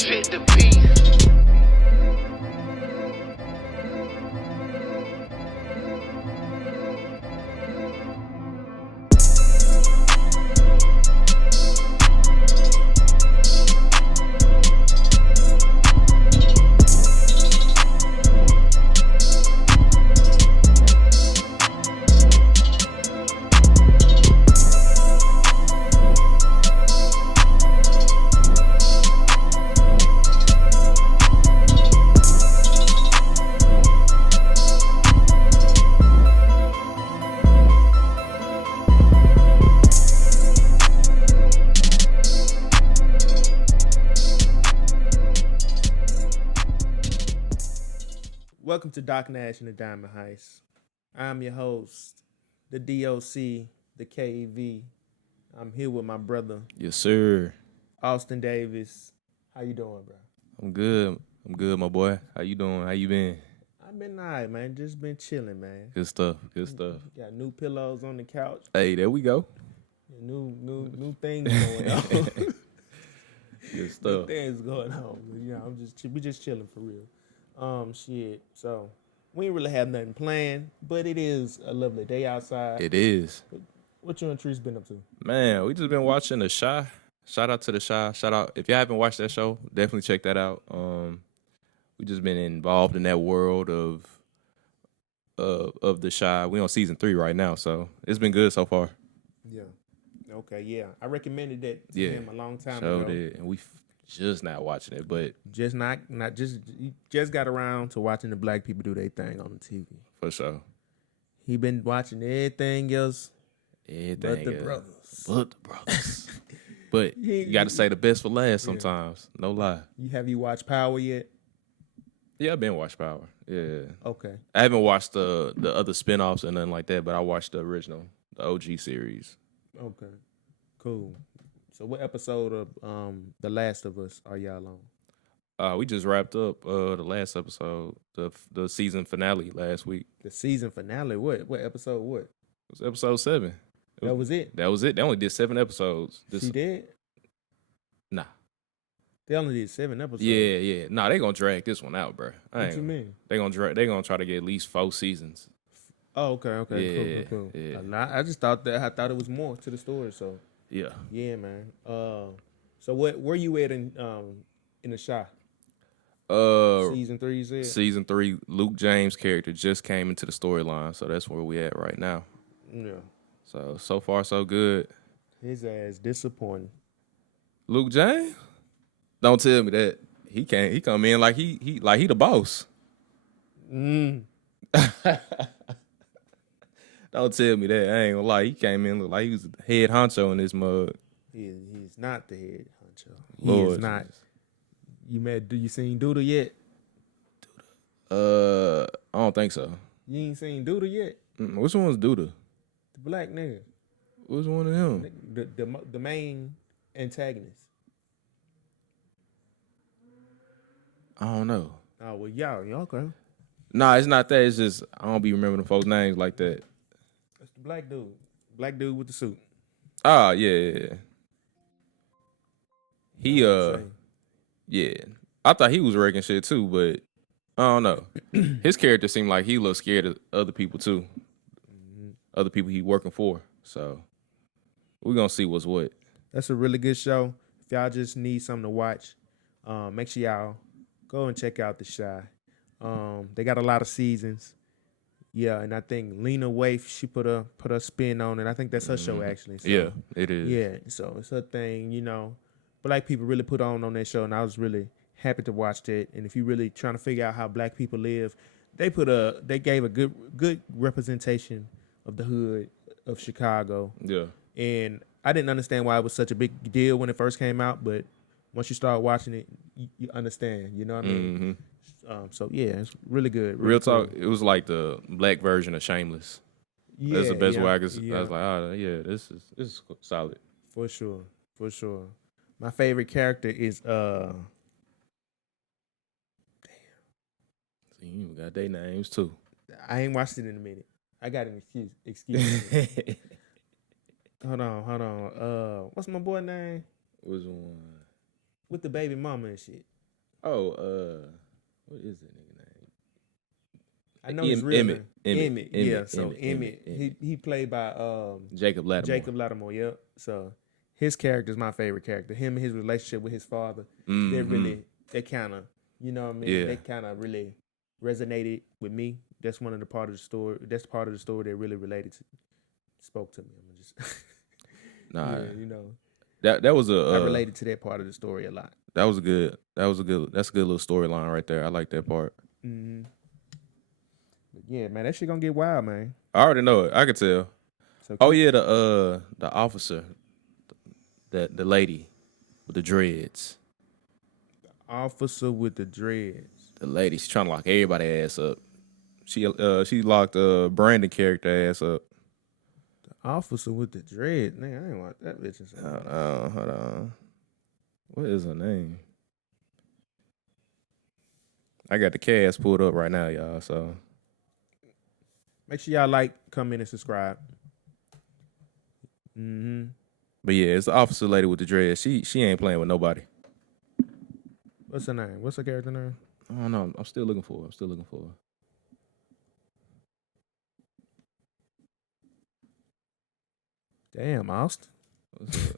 Fit the beat. Welcome to Doc Nash and the Diamond Heist. I'm your host, the DOC, the KEV. I'm here with my brother, Yes, sir. Austin Davis. How you doing, bro? I'm good, my boy. How you doing? How you been? I've been all right, man. Just been chilling, man. Good stuff. Got new pillows on the couch. Hey, there we go. New things going on. Good stuff. New things going on. You know, we just chilling for real. Shit. So we ain't really have nothing planned, but it is a lovely day outside. It is. What you and Treese been up to? Man, we just been watching The Chi. Shout out to The Chi. Shout out. If you haven't watched that show, definitely check that out. We just been involved in that world of The Chi. We on season 3 right now, so it's been good so far. Yeah. Okay, yeah. I recommended that to him a long time Showed ago. it, and we just not watching it, but Just just got around to watching the black people do their thing on the TV. for sure. He been watching everything else Everything but the else. brothers. But the brothers. But you got to say the best for last sometimes. No lie. Have you watched Power yet? Yeah, I've been watched Power. Yeah. Okay. I haven't watched the other spinoffs or nothing like that, but I watched the original, the OG series. Okay. Cool. So what episode of The Last of Us are y'all on? We just wrapped up the last episode, the season finale last week. The season finale. What episode? What? It was episode 7. That was it. That was it. They only did 7 episodes. She did? Nah. They only did 7 episodes. Yeah. Nah, they gonna drag this one out, bro. What you mean? They gonna try to get at least 4 seasons. Oh, okay. Yeah, Cool. yeah. I just thought it was more to the story, so Yeah. yeah, man. So where you at in the shot? Season 3, you said? Season 3, Luke James' character just came into the storyline, so that's where we at right now. Yeah. So far so good. His ass disappointing. Luke James? Don't tell me that. He come in like he the boss. Don't tell me that. I ain't gonna lie. He came in look like he was the head honcho in this mug. He's not the head honcho. Lord He is not. Jesus. You seen Duda yet? I don't think so. You ain't seen Duda yet? Which one's Duda? The black nigga. Which one of them? The main antagonist. I don't know. Oh well, y'all okay. Nah, it's not that. It's just I don't be remembering folks' names like that. That's the black dude. Black dude with the suit. Ah, yeah. He yeah. I thought he was wrecking shit too, but I don't know. His character seemed like he a little scared of other people too. Other people he working for. So we're gonna see what's what. That's a really good show. If y'all just need something to watch, make sure y'all go and check out The Chi. They got a lot of seasons. Yeah, and I think Lena Waithe, she put her spin on it. I think that's her show actually. So, Yeah, it is. Yeah, so it's her thing, you know. Black people really put on that show, and I was really happy to watch that. And if you really trying to figure out how black people live, they gave a good representation of the hood of Chicago. Yeah. And I didn't understand why it was such a big deal when it first came out, but once you start watching it, you understand. You know what I mean? So yeah, it's really good. Really Real talk, cool. it was like the black version of Shameless. Yeah, That's the best way I could. yeah. I was like, oh yeah, this is solid. For sure. My favorite character is See, you got their names too. I ain't watched it in a minute. I got an excuse me. Hold on. What's my boy name? Which one? with the baby mama and shit. Oh, what is that nigga name? I know his real name. Emmett. Yeah, so Emmett. He played by Jacob Lattimore. Jacob Lattimore, yep. So his character is my favorite character. Him and his relationship with his father, they kind of, you know what I mean? Yeah. They kind of really resonated with me. That's one of the part of the story. That's part of the story that really spoke to me. I'm just Nah, yeah, you know. that was I related to that part of the story a lot. That's a good little storyline right there. I like that part. Mm-hmm. But yeah, man, that shit gonna get wild, man. I already know it. I could tell. So The officer, the lady with the dreads. Officer with the dreads. The lady, she's trying to lock everybody ass up. She locked Brandon character ass up. The officer with the dreads. Nigga, I ain't want that bitch. Hold on. What is her name? I got the cast pulled up right now, y'all. So make sure y'all like, comment, and subscribe. Mm-hmm. But yeah, it's the officer lady with the dreads. She ain't playing with nobody. What's her name? What's her character name? I don't know. I'm still looking for her. Damn, Austin. What's up?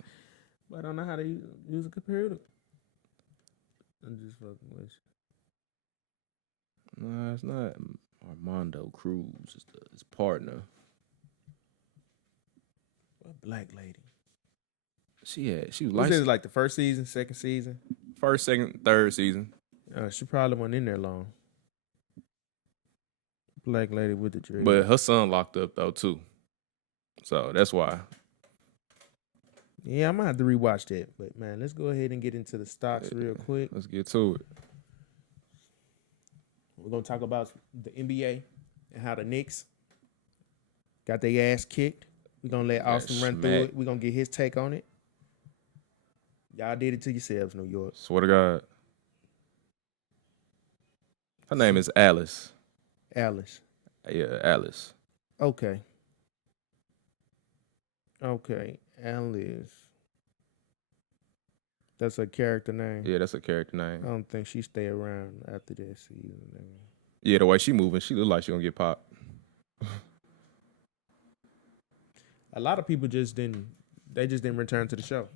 But I don't know how to use a computer. I'm just fucking with you. No, it's not Armando Cruz. It's his partner. What black lady? She was Was it like the first season, second season? First, second, third season. She probably wasn't in there long. Black lady with the dread. But her son locked up though too. So that's why. Yeah, I might have to rewatch that. But man, let's go ahead and get into the stocks real quick. Let's get to it. We're gonna talk about the NBA and how the Knicks got their ass kicked. We're gonna let Austin run through it. We're gonna get his take on it. Y'all did it to yourselves, New York. Swear to God. Her name is Alice. Alice. Yeah, Alice. Okay, Alice. That's her character name. Yeah, that's a character name. I don't think she stay around after that season. Yeah, the way she moving, she look like she gonna get popped. A lot of people just didn't return to the show.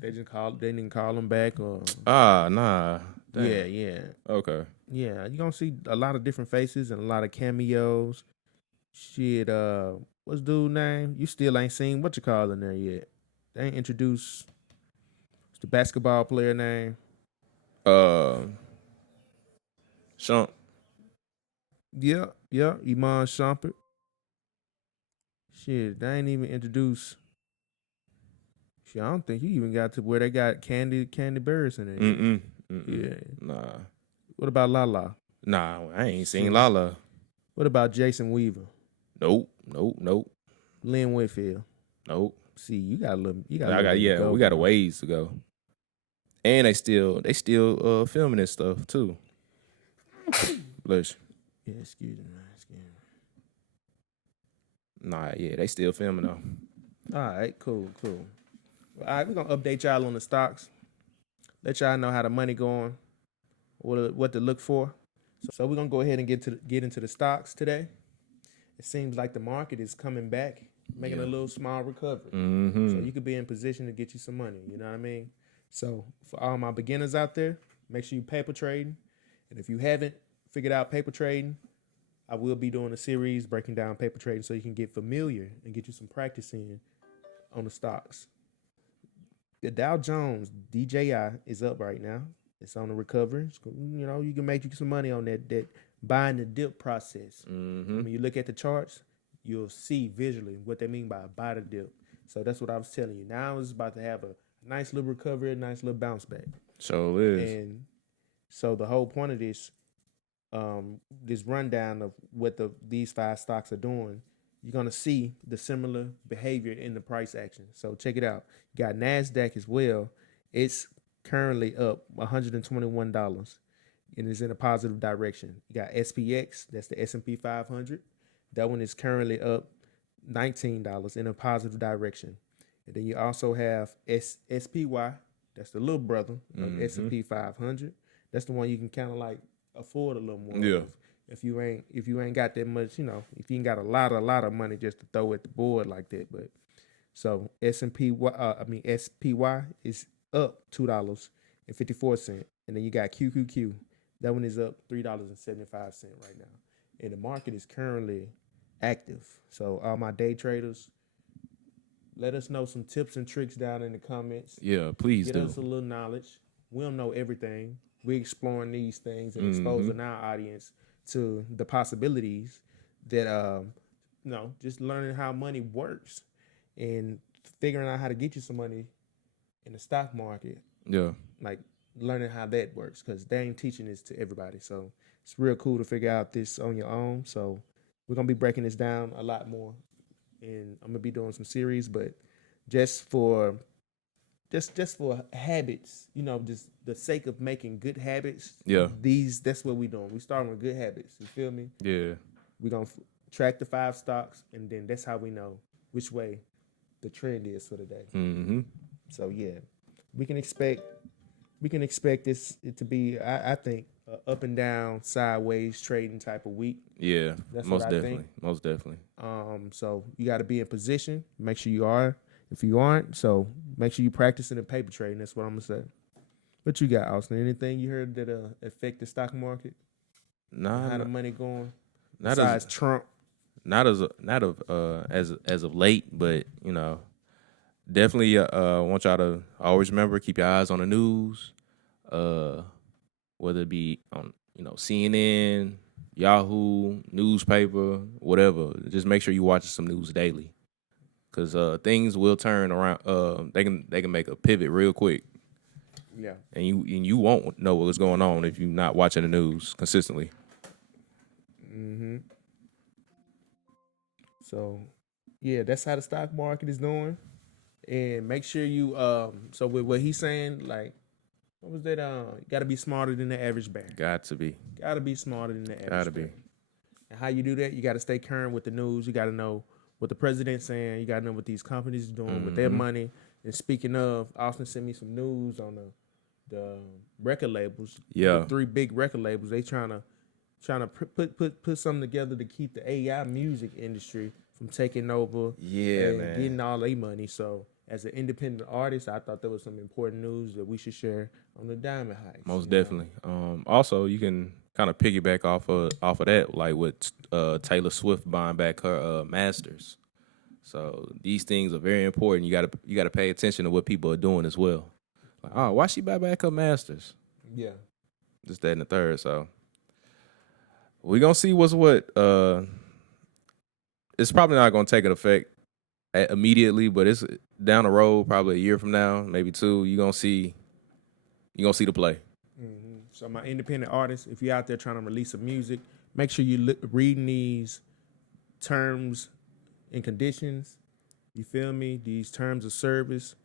They didn't call them back or. Nah. Damn. Yeah. Okay. Yeah, you're gonna see a lot of different faces and a lot of cameos. Shit, what's dude's name? You still ain't seen what you call in there yet. They ain't introduced the basketball player name. Shump. Yeah, Iman Shumpert. Shit, they ain't even introduced. Shit, I don't think he even got to where they got Candy Burris in it. Yeah. Nah. What about Lala? Nah, I ain't seen Lala. What about Jason Weaver? Nope. Lynn Whitfield? Nope. See, you got a little. We got a ways to go. And they still filming this stuff too. Bless you. Yeah, excuse me. Nah, yeah, they still filming though. All right, cool. All right, we're gonna update y'all on the stocks. Let y'all know how the money going, what to look for. So we're gonna go ahead and get into the stocks today. It seems like the market is coming back, making a little small recovery. Mm-hmm. So you could be in position to get you some money. You know what I mean? So for all my beginners out there, make sure you paper trading. And if you haven't figured out paper trading, I will be doing a series breaking down paper trading so you can get familiar and get you some practice in on the stocks. The Dow Jones DJI is up right now. It's on the recovery. You know, you can make you some money on that buying the dip process. Mm-hmm. When you look at the charts, you'll see visually what they mean by buy the dip. So that's what I was telling you. Now it's about to have a nice little recovery, a nice little bounce back. So it is. And so the whole point of this rundown of what these 5 stocks are doing, you're going to see the similar behavior in the price action. So check it out. You got NASDAQ as well. It's currently up $121 and is in a positive direction. You got SPX, that's the S&P 500. That one is currently up $19 in a positive direction. And then you also have SPY, That's the little brother of S&P 500. That's the one you can kind of like afford a little more. Yeah. If you ain't got that much, if you ain't got a lot of money just to throw at the board like that. But so SPY is up $2.54, and then you got QQQ. That one is up $3.75 right now, and the market is currently active. So all my day traders, let us know some tips and tricks down in the comments. Yeah, please Get do. us a little knowledge. We don't know everything. We're exploring these things and exposing our audience to the possibilities that just learning how money works and figuring out how to get you some money in the stock market. Yeah. Like learning how that works, because they ain't teaching this to everybody. So it's real cool to figure out this on your own. So we're gonna be breaking this down a lot more, and I'm gonna be doing some series, but just for habits, just the sake of making good habits. Yeah. That's what we're doing. We starting with good habits. You feel me? Yeah. We're gonna track the 5 stocks, and then that's how we know which way the trend is for the day. Mm-hmm. So yeah, we can expect it to be, I think, a up and down, sideways trading type of week. Yeah, That's most what I definitely. think. Most definitely. So you got to be in position. Make sure you are. If you aren't, so make sure you practicing in paper trading. That's what I'm gonna say. What you got, Austin? Anything you heard that affect the stock market? Nah, How the money going? not Besides as Trump. as of late, but definitely want y'all to always remember, keep your eyes on the news, whether it be on CNN, Yahoo, newspaper, whatever. Just make sure you watching some news daily, because things will turn around. They can make a pivot real quick. Yeah. And you won't know what's going on if you're not watching the news consistently. Mm-hmm. So, yeah, that's how the stock market is doing. And make sure you so with what he's saying, like, what was that? You got to be smarter than the average bear. Got to be. Got to be smarter than the average Got to bear. be. And how you do that? You got to stay current with the news. You got to know what the president's saying. You got to know what these companies are doing with their money. And speaking of, Austin sent me some news on the record labels. Yeah. The 3 big record labels. They trying to put something together to keep the AI music industry from taking over. Yeah, and man. getting all their money. So as an independent artist, I thought there was some important news that we should share on the Diamond Heist. Most definitely. Also, you can kind of piggyback off of that, like with Taylor Swift buying back her masters. So these things are very important. You gotta pay attention to what people are doing as well. Like, oh, why she buy back her masters? Yeah. Just that and the third. So we're gonna see what's what. It's probably not gonna take an effect immediately, but it's down the road, probably a year from now, maybe 2. You're gonna see the play. Mm-hmm. So my independent artists, if you're out there trying to release some music, make sure you reading these terms and conditions. You feel me? These terms of service.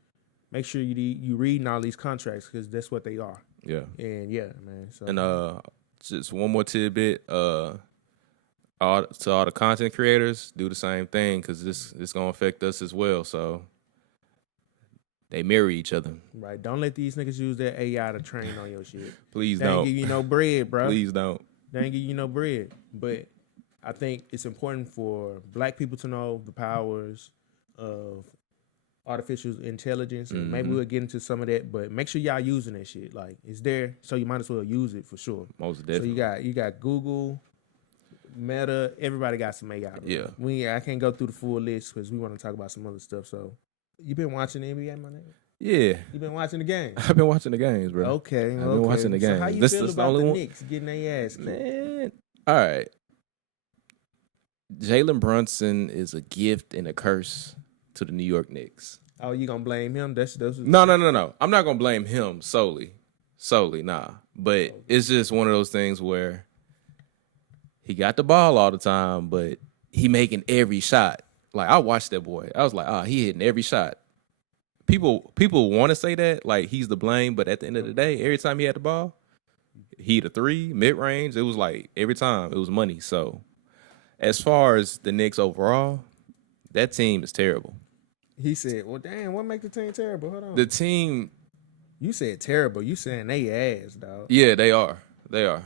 Make sure you reading all these contracts, because that's what they are. Yeah. And yeah, man. So And just one more tidbit. All the content creators, do the same thing, because this gonna affect us as well. So they marry each other. right, don't let these niggas use their AI to train on your shit. Please They ain't don't. give you no bread, bro. Please don't. They ain't give you no bread. But I think it's important for Black people to know the powers of artificial intelligence, and maybe we'll get into some of that. But make sure y'all using that shit. Like, it's there, so you might as well use it for sure. Most definitely. So you got Google, Meta, everybody got some AI. Bro. Yeah. I can't go through the full list because we want to talk about some other stuff. So you been watching the NBA, my nigga? Yeah. You been watching the game? I've been watching the games, bro. Okay. I've been watching the games. So how you This feel is the about only the one? Knicks getting their ass kicked? Man. All right. Jalen Brunson is a gift and a curse to the New York Knicks. Oh, you gonna blame him? That's No. I'm not gonna blame him solely, nah. But it's just one of those things where he got the ball all the time, but he making every shot. Like, I watched that boy. I was like, he hitting every shot. People want to say that, like, he's the blame, but at the end of the day, every time he had the ball, he hit a 3, mid-range. It was like every time it was money. So as far as the Knicks overall, that team is terrible. He said, "Well, damn, what make the team terrible? Hold on." The team, You said terrible. You saying they ass, dog. Yeah, they are. They are.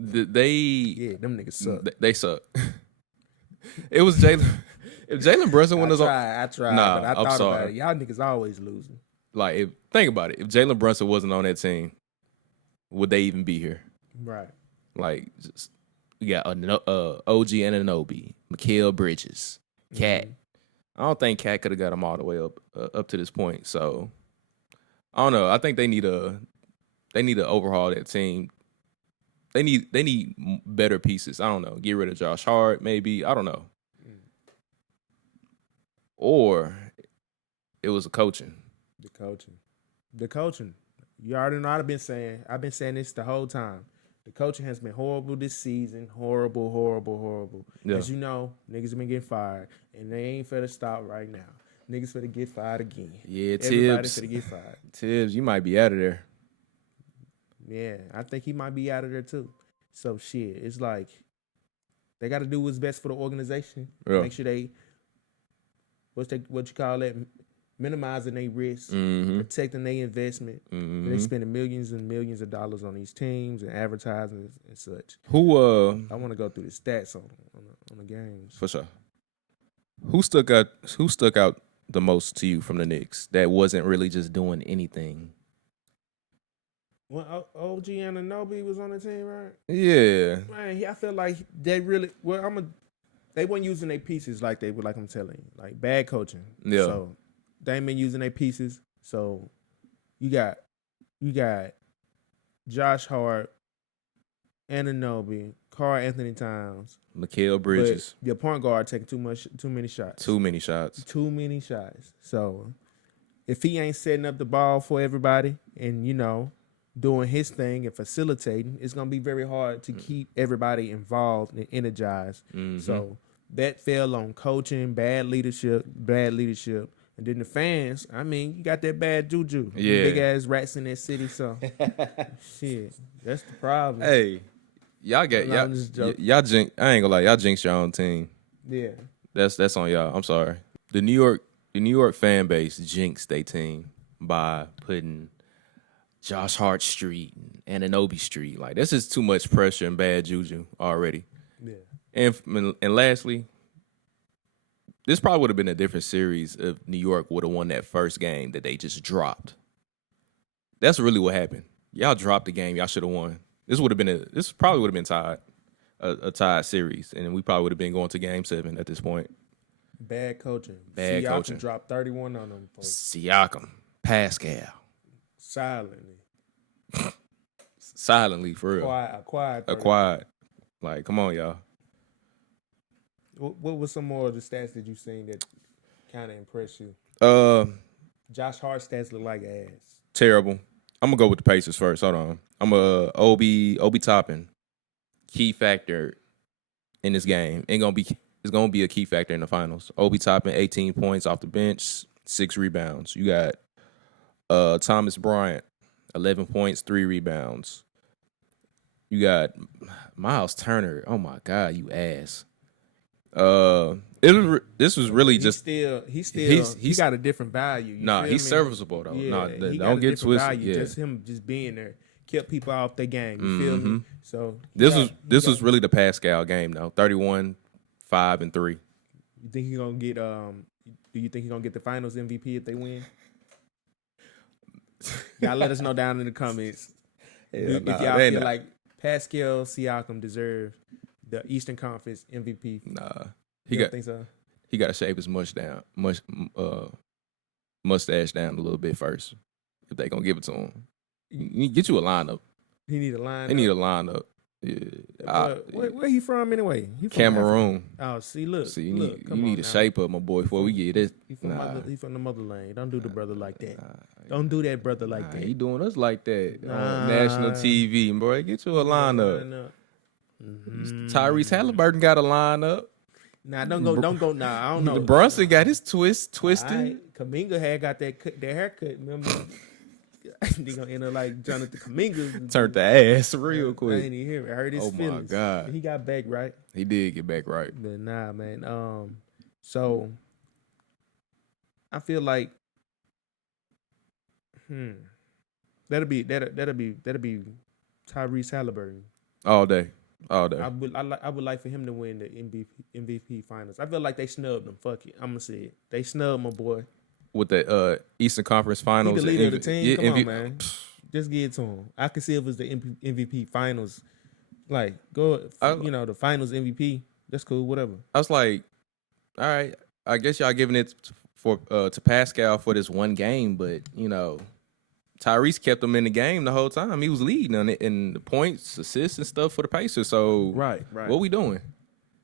They Yeah, them niggas suck. They suck. It was Jalen. If Jalen Brunson I was tried, nah, but I I'm thought sorry. about it. Y'all niggas always losing. Like, think about it. If Jalen Brunson wasn't on that team, would they even be here? Right. Like, just, you got OG Anunoby, Mikal Bridges, Cat. I don't think Cat could have got them all the way up to this point. So, I don't know. I think they need to overhaul that team. They need better pieces. I don't know. Get rid of Josh Hart, maybe. I don't know. Or it was a coaching. The coaching. You already know I've been saying this the whole time. The coaching has been horrible this season. Horrible. Yeah. As you know, niggas have been getting fired, and they ain't finna stop right now. Niggas finna get fired again. Yeah, Everybody Tibbs. finna get fired. Tibbs, you might be out of there. Yeah, I think he might be out of there too. So shit, it's like they got to do what's best for the organization. Yeah. Make sure they what you call it, minimizing their risk, Mm-hmm. protecting their investment. Mm-hmm. They spending millions and millions of dollars on these teams and advertising and such. Who I want to go through the stats on the games. for sure. Who stuck out the most to you from the Knicks that wasn't really just doing anything? When OG Anunoby was on the team, right? Yeah. Man, I feel like they really they weren't using their pieces like they would, like I'm telling you. Like bad coaching. Yeah. So they ain't been using their pieces. So you got Josh Hart, Anunoby, Karl Anthony Towns, Mikal Bridges. But your point guard taking too many shots. Too many shots. So if he ain't setting up the ball for everybody and, doing his thing and facilitating, it's going to be very hard to keep everybody involved and energized. Mm-hmm. So that fell on coaching, bad leadership. And then the fans, you got that bad juju. Yeah. Big ass rats in that city. So, shit, that's the problem. Hey, y'all jinx. I ain't gonna lie, y'all jinxed your own team. Yeah. That's on y'all. I'm sorry. The New York fan base jinxed their team by putting Josh Hart Street and Anunoby Street. Like, this is too much pressure and bad juju already. Yeah. And lastly, this probably would have been a different series if New York would have won that first game that they just dropped. That's really what happened. Y'all dropped the game y'all should have won. This probably would have been tied, a tied series, and we probably would have been going to Game 7 at this point. Bad coaching. Bad Siakam coaching. Dropped 31 on them. Folks. Siakam, Pascal, silently for real. Acquired. Like, come on, y'all. What was some more of the stats that you seen that kind of impressed you? Josh Hart stats look like ass. Terrible. I'm gonna go with the Pacers first. Hold on. I'm Obi Toppin. Key factor in this game. It's gonna be a key factor in the finals. Obi Toppin, 18 points off the bench, 6 rebounds. You got Thomas Bryant, 11 points, 3 rebounds. You got Miles Turner. Oh my God, you ass. This was really he got a different value. He's serviceable though. Yeah, Don't get twisted. Value. Yeah. Just him being there kept people off their game. You feel me? So this was really the Pascal game though. 31, 5 and 3. You think he's gonna get do you think he's gonna get the finals MVP if they win? Y'all let us know down in the comments. If y'all feel like Pascal Siakam deserve the Eastern Conference MVP. Nah. Think so? He got to shave his mustache down a little bit first if they gonna give it to him. You get you a lineup. He need a lineup. They need a lineup. Yeah. Where he from anyway? He from Cameroon. Africa. Oh, see, look. You need to shape up, my boy, before we get this. He from the motherland. Don't do the brother like that. Don't do that, brother, like that. He doing us like that on national TV, boy. Get you a lineup. Tyrese Halliburton got a lineup. Nah, don't go. Nah, I don't know. Brunson got his twisted. Kaminga had got that haircut. Remember? They gonna end up like Jonathan Kaminga. Turned the ass real quick. I ain't even hear it. I heard his feelings. My God. He got back right. He did get back right. But nah, man. So I feel like That'll be Tyrese Halliburton. All day. I would like for him to win the MVP finals. I feel like they snubbed him. Fuck it, I'm gonna say it. They snubbed my boy. With the Eastern Conference Finals. He the leader of the team. Come on, man. Just give it to him. I could see if it was the MVP finals. Like, the finals MVP. That's cool, whatever. I was like, all right, I guess y'all giving it to Pascal for this one game, but, Tyrese kept him in the game the whole time. He was leading on it in the points, assists, and stuff for the Pacers. So, right. What we doing?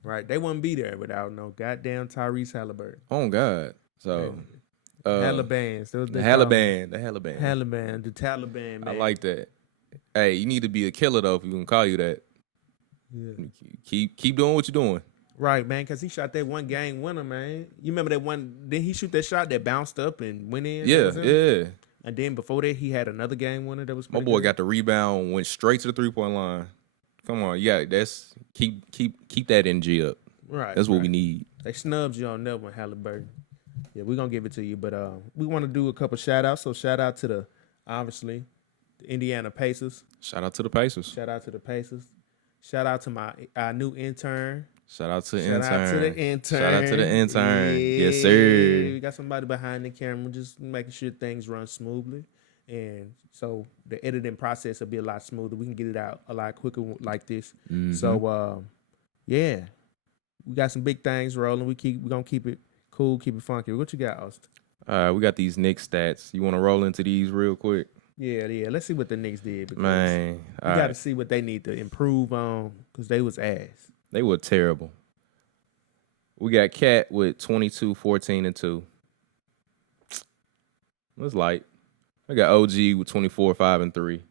Right. They wouldn't be there without no goddamn Tyrese Halliburton. Oh, God. So, Halibans. The Taliban, man. I like that. Hey, you need to be a killer, though, if you can call you that. Yeah. Keep doing what you're doing. Right, man, because he shot that one game winner, man. You remember that one? Didn't he shoot that shot that bounced up and went in? Yeah. And then before that, he had another game winner that was my boy got the rebound, went straight to the 3-point line. Come on, that's keep that energy up. Right, that's what we need. They snubbed you on that one, Halliburton. Yeah, we're gonna give it to you, but we want to do a couple shout outs. So shout out to the Indiana Pacers. Shout out to the Pacers. Shout out to the Pacers. Shout out to our new intern. Shout out to the intern. Shout out to the intern. Yeah. Yes, sir. We got somebody behind the camera just making sure things run smoothly. And so the editing process will be a lot smoother. We can get it out a lot quicker like this. Mm-hmm. So, we got some big things rolling. We're going to keep it cool, keep it funky. What you got, Austin? We got these Knicks stats. You want to roll into these real quick? Yeah. Let's see what the Knicks did. Because man, we got to see what they need to improve on because they was ass. They were terrible. We got Cat with 22, 14, and 2. That's light. I got OG with 24, 5, and 3.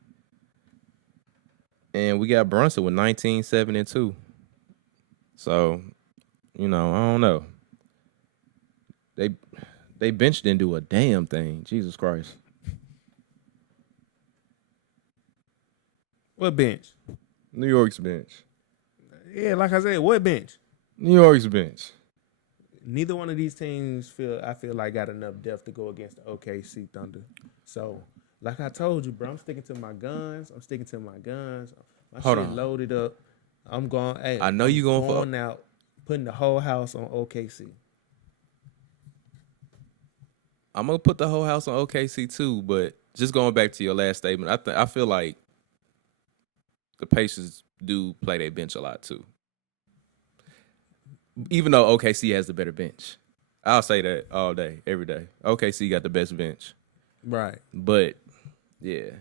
And we got Brunson with 19, 7, and 2. So, I don't know. They bench didn't do a damn thing. Jesus Christ. What bench? New York's bench. Yeah, like I said, what bench? New York's bench. Neither one of these teams I feel like got enough depth to go against the OKC Thunder. So, like I told you, bro, I'm sticking to my guns. My Hold shit on. loaded up. I'm going. Hey, I know you going out, putting the whole house on OKC. I'm gonna put the whole house on OKC too, but just going back to your last statement, I feel like the Pacers do play their bench a lot too. Even though OKC has the better bench. I'll say that all day, every day. OKC got the best bench. Right. But, yeah.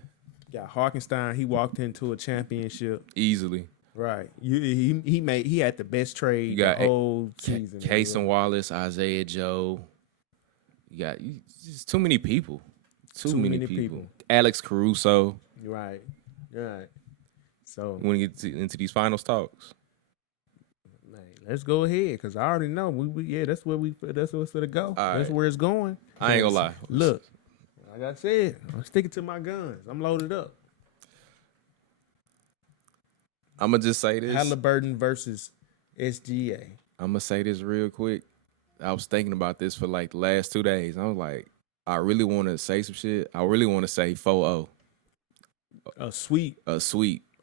Yeah, Harkenstein, he walked into a championship. Easily. Right. He had the best trade the whole season. Case and Wallace, Isaiah Joe. You got just too many people. Too many people. Alex Caruso. Right. So we want to get into these finals talks. Man, let's go ahead because I already know. That's where it's gonna go. All that's right. where it's going. I ain't gonna lie. Look, like I said, I'm sticking to my guns. I'm loaded up. I'm gonna just say this: Halliburton versus SGA. I'm gonna say this real quick. I was thinking about this for like the last 2 days. I was like, I really want to say some shit. I really want to say 4-0. A sweep.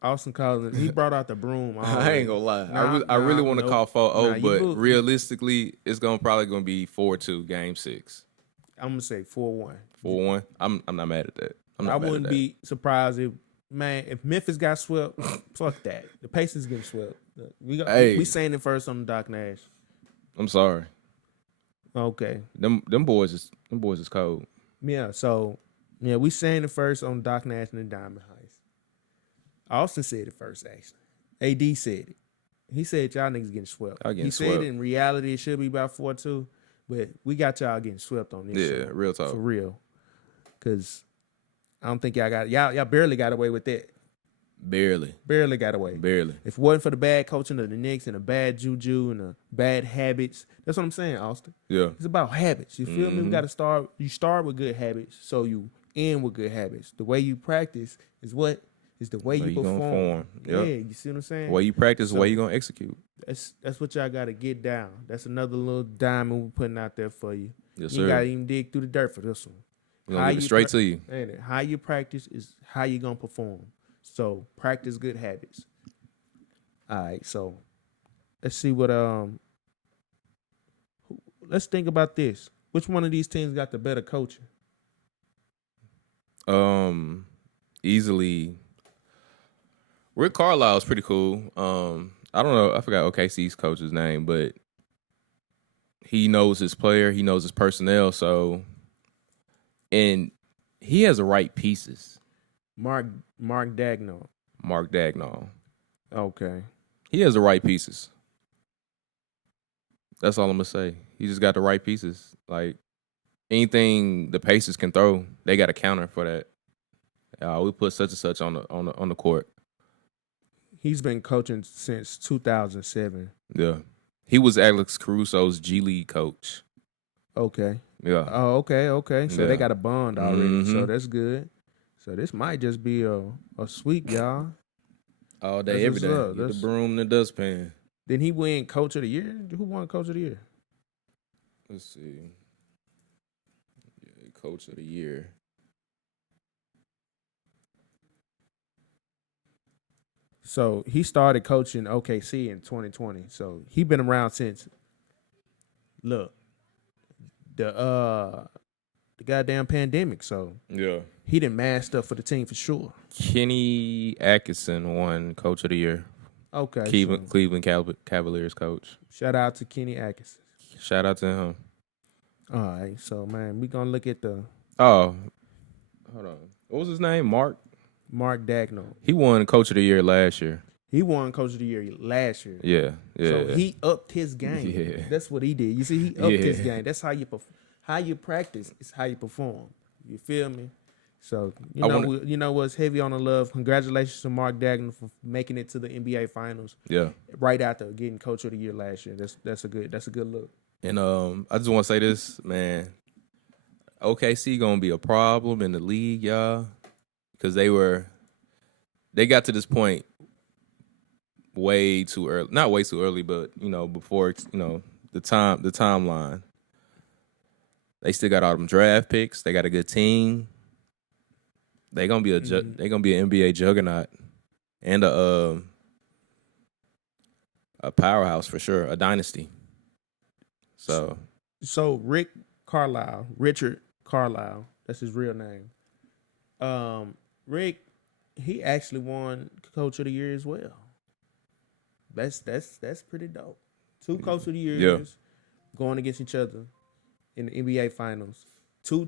Austin Collins, he brought out the broom. I ain't gonna lie. I really want to call 4-0, but realistically, it's probably gonna be 4-2, Game 6. I'm gonna say 4-1. 4-1. I'm not mad at that. I wouldn't be surprised if Memphis got swept. Fuck that. The Pacers get swept. We saying it first on the Doc Nash. I'm sorry. Okay. Them boys is cold. Yeah. So we saying it first on Doc Nash and the Diamond Heist. Austin said it first, actually. AD said it. He said y'all niggas getting swept. Said in reality it should be about 4-2, but we got y'all getting swept on this. Yeah, real talk. For real. Because I don't think y'all barely got away with that. Barely got away. Barely. If it wasn't for the bad coaching of the Knicks and the bad juju and the bad habits, that's what I'm saying, Austin. Yeah. It's about habits. You feel me? We got to start. You start with good habits, so you end with good habits. The way you practice is the way you perform. Yep. Yeah, you see what I'm saying? The way you practice, the way you gonna execute. That's what y'all got to get down. That's another little diamond we're putting out there for you. Yes, you sir. Got to even dig through the dirt for this one. We're gonna give it straight to you. And how you practice is how you gonna perform. So practice good habits. All right, so let's see what let's think about this. Which one of these teams got the better coaching? Easily. Rick Carlisle is pretty cool. I don't know. I forgot OKC's coach's name, but he knows his player. He knows his personnel. So, and he has the right pieces. Mark Dagnall. Mark Dagnall. Okay. He has the right pieces. That's all I'm gonna say. He just got the right pieces. Like anything the Pacers can throw, they got a counter for that. We put such and such on the court. He's been coaching since 2007. Yeah, he was Alex Caruso's G League coach. Okay. Yeah. Oh, okay. So they got a bond already. So that's good. So this might just be a sweep, y'all. All day, every day. Get the broom and the dustpan. Did he win Coach of the Year? Who won Coach of the Year? Let's see. Yeah, Coach of the Year. So he started coaching OKC in 2020. So he been around since. Look, the goddamn pandemic. So yeah, he done masked up for the team for sure. Kenny Atkinson won Coach of the Year. Okay, Cleveland Cavaliers coach. Shout out to Kenny Atkinson. Shout out to him. All right, so man, we gonna look at the. Oh, hold on. What was his name? Mark Dagnall. He won Coach of the Year last year. He won Coach of the Year last year. Yeah. So he upped his game. Yeah. That's what he did. You see, he upped his game. That's how you practice. It's how you perform. You feel me? So you know what's heavy on the love. Congratulations to Mark Dagnall for making it to the NBA Finals. Yeah. Right after getting Coach of the Year last year. That's a good look. And I just want to say this, man. OKC gonna be a problem in the league, y'all, because they got to this point way too early. Not way too early, but before the timeline. They still got all them draft picks. They got a good team. They gonna be they gonna be an NBA juggernaut and a powerhouse for sure, a dynasty. So Richard Carlisle, that's his real name. Rick, he actually won Coach of the Year as well. That's pretty dope. 2 Coach of the Years going against each other in the NBA Finals. 2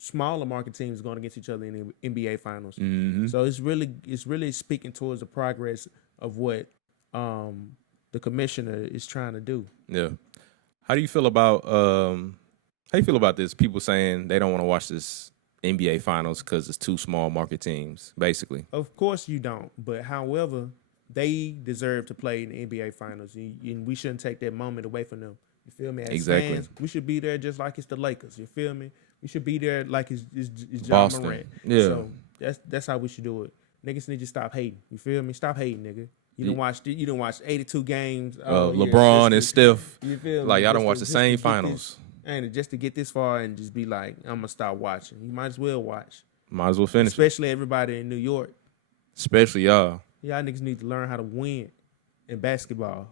smaller market teams going against each other in the NBA Finals. Mm-hmm. So it's really speaking towards the progress of what the commissioner is trying to do. Yeah. How do you feel about this? People saying they don't want to watch this NBA Finals because it's 2 small market teams, basically. Of course you don't, but however, they deserve to play in the NBA Finals, and we shouldn't take that moment away from them. You feel me? As exactly. fans, we should be there just like it's the Lakers. You feel me? We should be there like it's Ja Boston. Morant. Yeah. So that's how we should do it. Niggas need to stop hating. You feel me? Stop hating, nigga. You done watched 82 games. LeBron and Steph. You feel me? Like y'all don't watch the same finals. And just to get this far and just be like, I'm gonna stop watching. You might as well watch. Might as well finish. Especially everybody in New York. Especially y'all. Y'all niggas need to learn how to win in basketball.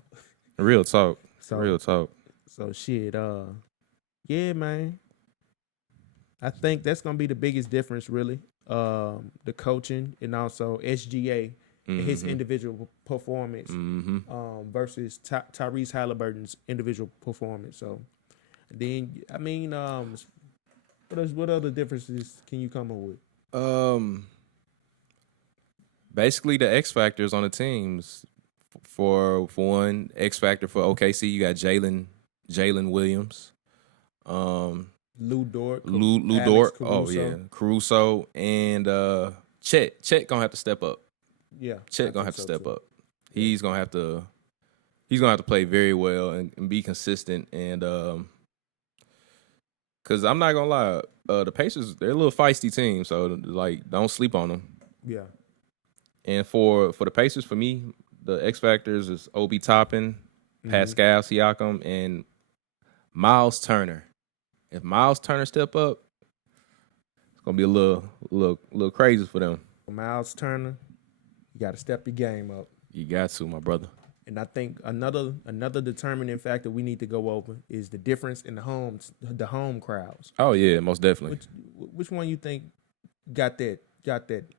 Real talk. Real talk. So shit, yeah, man. I think that's gonna be the biggest difference, really. The coaching and also SGA and his individual performance versus Tyrese Halliburton's individual performance. So then, I mean, what other differences can you come up with? Basically the X factors on the teams. For one, X factor for OKC, you got Jalen Williams, Lou Dort, oh yeah, Caruso, and Chet gonna have to step up. Yeah, Chet gonna have to step up. He's gonna have to play very well and be consistent. And because I'm not gonna lie, the Pacers, they're a little feisty team, so like don't sleep on them. Yeah. And for the Pacers, for me, the X factors is Obi Toppin, Pascal Siakam, and Miles Turner. If Miles Turner step up, gonna be a little crazy for them. Miles Turner, you got to step your game up. You got to, my brother. And I think another determining factor we need to go over is the difference in the home crowds. Oh yeah, most definitely. Which one you think got that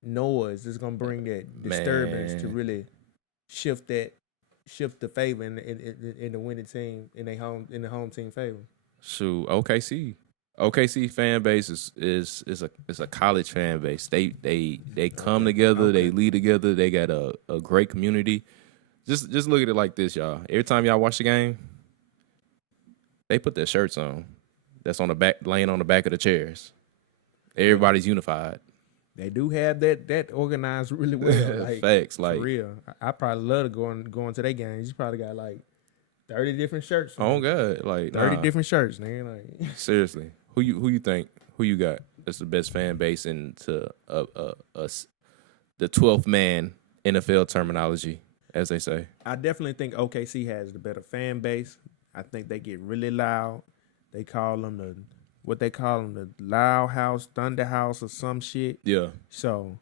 noise that's gonna bring that disturbance to really shift the favor in the winning team in the home team favor? Shoot, OKC fan base is a college fan base. They come together, they lead together, they got a great community. Just look at it like this, y'all. Every time y'all watch the game, they put their shirts on. That's on the back, laying on the back of the chairs. Everybody's unified. They do have that organized really well. Like, Facts, for like real. I probably love going to their games. You probably got like 30 different shirts. Oh God, like 30 different shirts, nigga. Like seriously, who you think? Who you got? That's the best fan base into the 12th man NFL terminology, as they say. I definitely think OKC has the better fan base. I think they get really loud. They call them the Loud House, Thunder House, or some shit. Yeah. So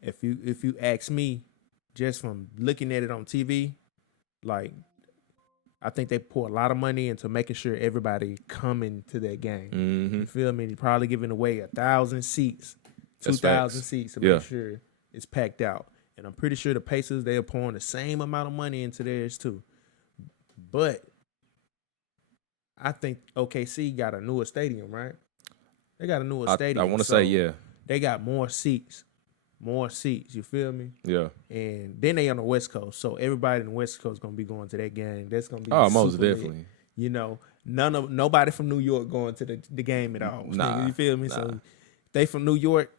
if you ask me, just from looking at it on TV, like I think they pour a lot of money into making sure everybody coming to that game. Mm-hmm. You feel me? They're probably giving away 1,000 seats, 2,000 seats to make sure it's packed out. And I'm pretty sure the Pacers, they are pouring the same amount of money into theirs too. But I think OKC got a newer stadium, right? They got a newer stadium. I want to say, yeah. They got more seats. You feel me? Yeah. And then they on the West Coast, so everybody in the West Coast gonna be going to that game. That's gonna be most super definitely. lit. You know, nobody from New York going to the game at all. Nah, you feel me? Nah. So they from New York,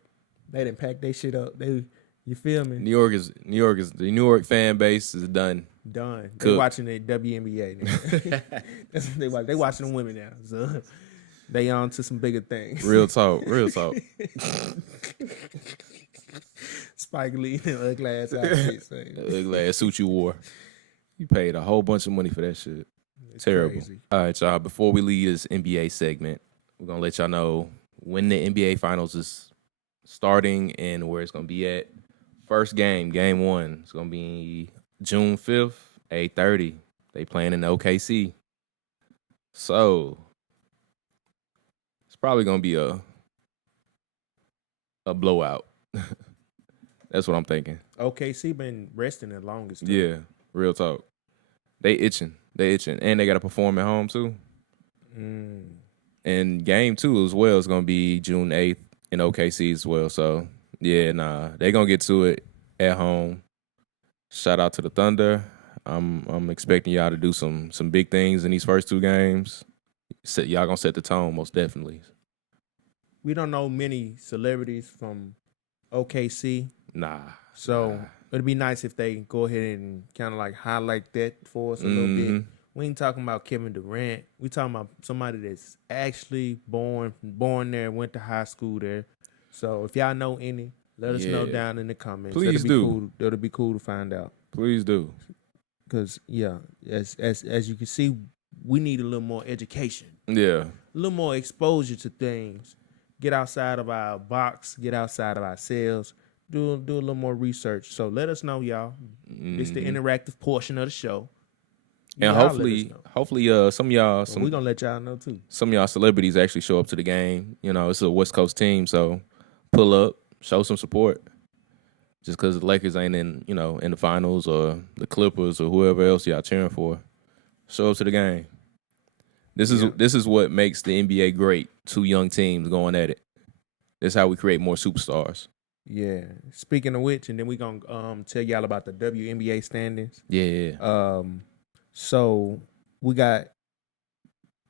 they didn't pack their shit up. You feel me? New York is the New York fan base is done. They watching the WNBA. That's what they watch. They watching the women now. So they on to some bigger things. Real talk. Spike Lee in an ugly ass outfit. Ugly ass suit you wore. You paid a whole bunch of money for that shit. It's terrible. Crazy. All right, y'all. Before we leave this NBA segment, we're gonna let y'all know when the NBA Finals is starting and where it's gonna be at. First game 1, it's gonna be June 5th, 8:30. They playing in the OKC. So it's probably gonna be a blowout. That's what I'm thinking. OKC been resting the longest. Yeah, real talk. They itching, and they got to perform at home too. And game 2 as well is gonna be June 8th in OKC as well. So yeah, they gonna get to it at home. Shout out to the Thunder. I'm expecting y'all to do some big things in these first 2 games. Y'all gonna set the tone most definitely. We don't know many celebrities from OKC. So it'd be nice if they go ahead and kind of like highlight that for us a little bit. We ain't talking about Kevin Durant. We talking about somebody that's actually born there, went to high school there. So if y'all know any, let us know down in the comments. Please do. That'll be cool to find out. Please do. Because as you can see, we need a little more education. Yeah. A little more exposure to things. Get outside of our box. Get outside of ourselves. Do a little more research. So let us know, y'all. It's the interactive portion of the show. And hopefully, some of y'all, we're gonna let y'all know too. Some of y'all celebrities actually show up to the game. You know, it's a West Coast team, so pull up, show some support. Just because the Lakers ain't in the finals, or the Clippers, or whoever else y'all cheering for, show up to the game. This is what makes the NBA great. 2 young teams going at it. This is how we create more superstars. Yeah. Speaking of which, and then we gonna tell y'all about the WNBA standings. Yeah. So we got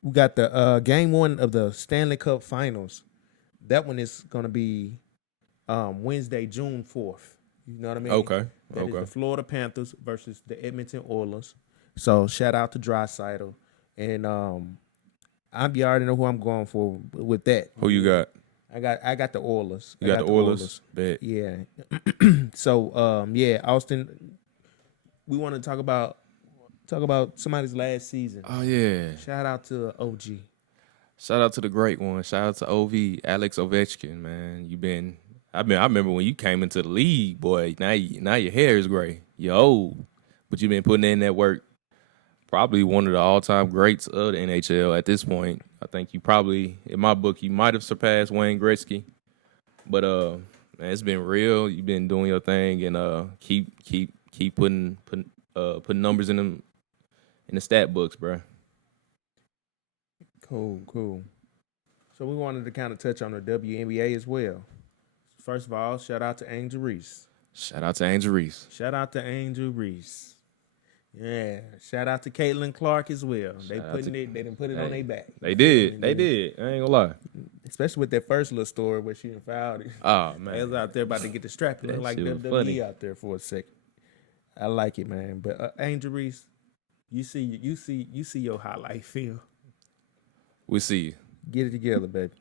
the game 1 of the Stanley Cup Finals. That one is gonna be Wednesday, June 4th. You know what I mean? Okay. That is the Florida Panthers versus the Edmonton Oilers. So shout out to Draisaitl. And you already know who I'm going for with that. Who you got? I got the Oilers. You got the Oilers? Bet. Yeah. So Austin, we want to talk about somebody's last season. Oh yeah. Shout out to OG. Shout out to the great one. Shout out to OV, Alex Ovechkin, man. I remember when you came into the league, boy. Now your hair is gray. You're old, but you've been putting in that work. Probably one of the all-time greats of the NHL at this point. I think you probably, in my book, you might have surpassed Wayne Gretzky. But man, it's been real. You've been doing your thing, and keep putting numbers in the stat books, bro. Cool. So we wanted to kind of touch on the WNBA as well. First of all, shout out to Angel Reese. Shout out to Angel Reese. Yeah. Shout out to Caitlin Clark as well. They didn't put it on their back. They did. I ain't gonna lie. Especially with that first little story where she fouled it. Oh man. They was out there about to get the strap. It looked like WWE out there for a second. I like it, man. But Angel Reese, you see your highlight film. We see you. Get it together, baby.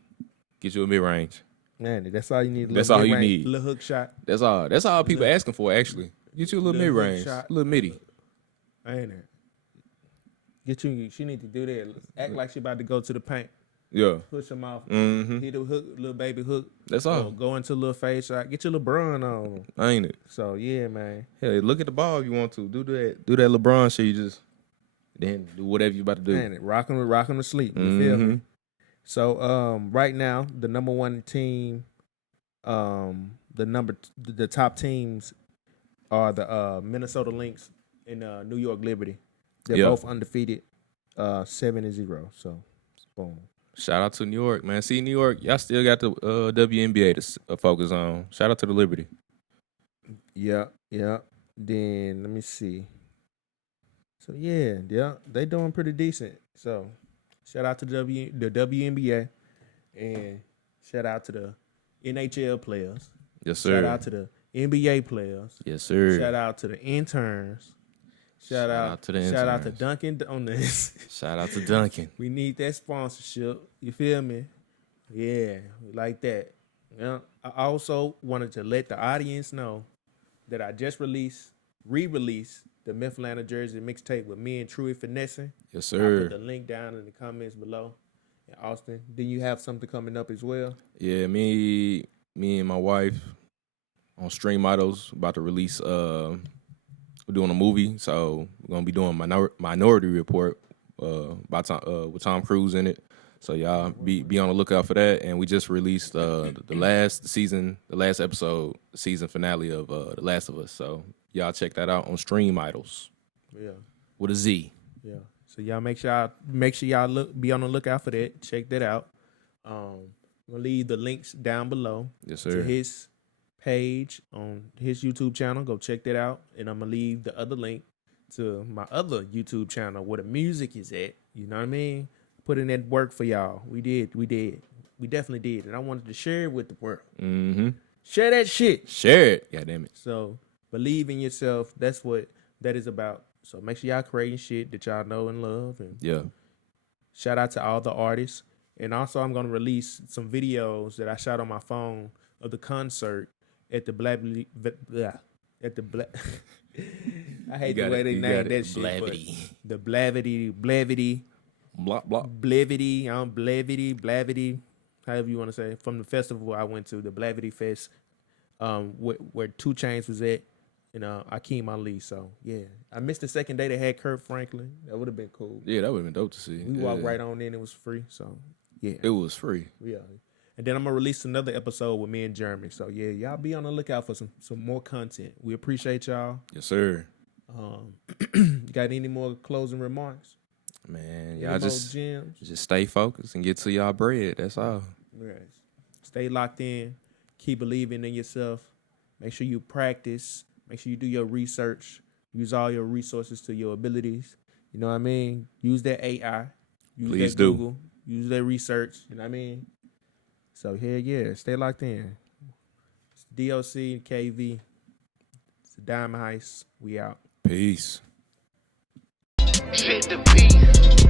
Get you a mid-range. Man, that's all you need. That's all you need. Little hook shot. That's all people asking for, actually. Get you a little mid-range. A little midi. Ain't it? She need to do that. Act like she about to go to the paint. Yeah. Push them off. Mm-hmm. Hit a hook, little baby hook. That's all. Go into a little face shot. Get your LeBron on. Ain't it? So, yeah, man. Hey, look at the ball if you want to. Do that LeBron shit. You just then do whatever you about to do. Man, rock them to sleep. You feel me? So, right now, the number one team, the top teams are the Minnesota Lynx and New York Liberty. They're both undefeated, 7-0. So, boom. Shout out to New York, man. See, New York, y'all still got the WNBA to focus on. Shout out to the Liberty. Yeah. Then let me see. So yeah, they doing pretty decent. So shout out to the WNBA, and shout out to the NHL players. Yes, sir. Shout out to the NBA players. Yes, sir. Shout out to the interns. Shout out to Duncan on this. Shout out to Duncan. We need that sponsorship. You feel me? Yeah, we like that. Yeah. I also wanted to let the audience know that I just re-released the Myth Atlanta Jersey mixtape with me and Truey Finessing. Yes, sir. I'll put the link down in the comments below. And Austin, then you have something coming up as well? Yeah, me and my wife on Stream Idols about to release. We're doing a movie, so we're gonna be doing Minority Report with Tom Cruise in it. So y'all be on the lookout for that. And we just released the last episode, season finale of The Last of Us. So y'all check that out on Stream Idols. Yeah. With a Z. Yeah. So y'all make sure y'all be on the lookout for that. Check that out. We'll leave the links down below. Yes, sir. To his page on his YouTube channel. Go check that out. And I'm gonna leave the other link to my other YouTube channel where the music is at. You know what I mean? Put in that work for y'all. We did. We definitely did. And I wanted to share it with the world. Mm-hmm. Share that shit. Share it. God damn it. So believe in yourself. That's what that is about. So make sure y'all creating shit that y'all know and love. And yeah. Shout out to all the artists. And also I'm going to release some videos that I shot on my phone of the concert at the I hate the way they named that shit. Blavity. The Blavity. Blah, blah. Blavity, however you want to say, from the festival I went to, the Blavity Fest, where 2 Chainz was at, and Akeem Ali. So yeah, I missed the second day they had Kurt Franklin. That would have been cool. Yeah, that would have been dope to see. We walked right on in. It was free. So yeah, it was free. Yeah, and then I'm gonna release another episode with me and Jeremy. So yeah, y'all be on the lookout for some more content. We appreciate y'all. Yes, sir. You got any more closing remarks? Man, y'all just stay focused and get to y'all bread. That's all. Right. Stay locked in. Keep believing in yourself. Make sure you practice. Make sure you do your research. Use all your resources to your abilities. You know what I mean? Use that AI. Use that Google. Use that research. You know what I mean? So yeah. Stay locked in. It's DOC, KV. It's the Diamond Heist. We out. Peace. Shit the beat.